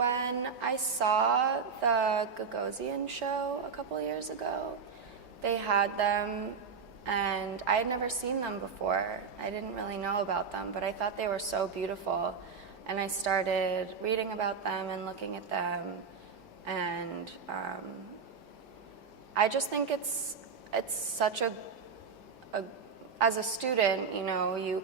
When I saw the Gagosian show a couple years ago, they had them, and I had never seen them before. I didn't really know about them, but I thought they were so beautiful. And I started reading about them and looking at them, and I just think it's such a as a student, you know, you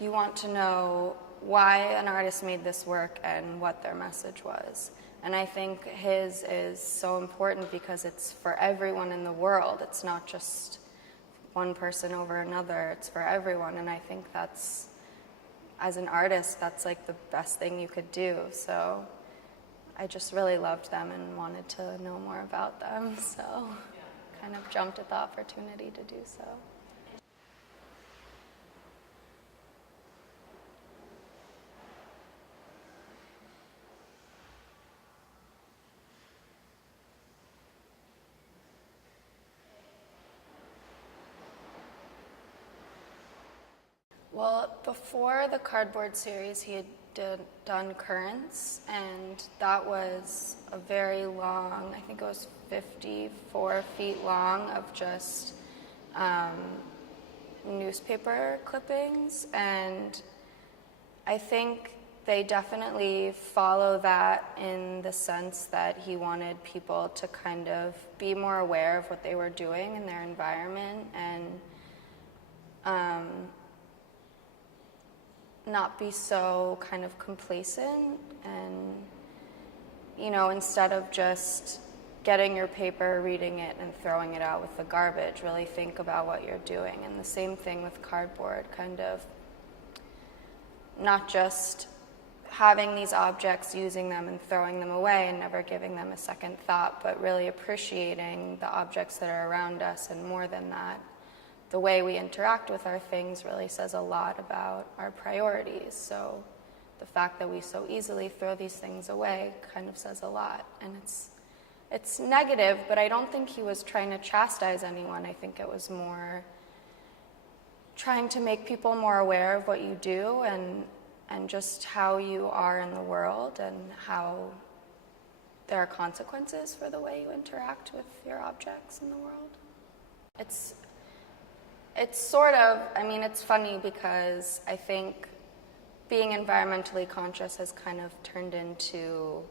want to know why an artist made this work and what their message was. And I think his is so important because it's for everyone in the world. It's not just one person over another, it's for everyone. And I think that's, as an artist, that's like the best thing you could do. So I just really loved them and wanted to know more about them. So kind of jumped at the opportunity to do so. Well, before the cardboard series, he had done Currents, and that was a very long, I think it was 54 feet long, of just newspaper clippings, and I think they definitely follow that in the sense that he wanted people to kind of be more aware of what they were doing in their environment, and not be so kind of complacent, and, you know, instead of just getting your paper, reading it, and throwing it out with the garbage, really think about what you're doing. And the same thing with cardboard, kind of not just having these objects, using them and throwing them away and never giving them a second thought, but really appreciating the objects that are around us, and more than that, the way we interact with our things really says a lot about our priorities. So the fact that we so easily throw these things away kind of says a lot. And it's negative, but I don't think he was trying to chastise anyone. I think it was more trying to make people more aware of what you do, and just how you are in the world, and how there are consequences for the way you interact with your objects in the world. It's sort of, I mean, it's funny because I think being environmentally conscious has kind of turned into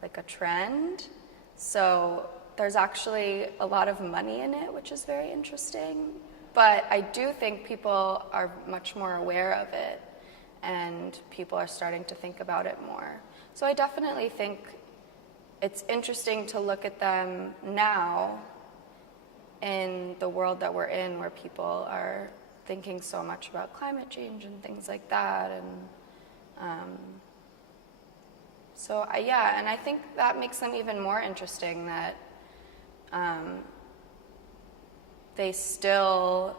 like a trend. So there's actually a lot of money in it, which is very interesting. But I do think people are much more aware of it, and people are starting to think about it more. So I definitely think it's interesting to look at them now in the world that we're in, where people are thinking so much about climate change and things like that. And and I think that makes them even more interesting, that they still,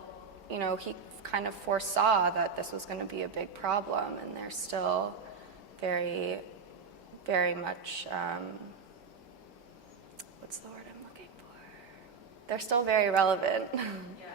you know, he kind of foresaw that this was going to be a big problem, and they're still very, very much, what's the word I'm looking for? They're still very relevant. Yeah.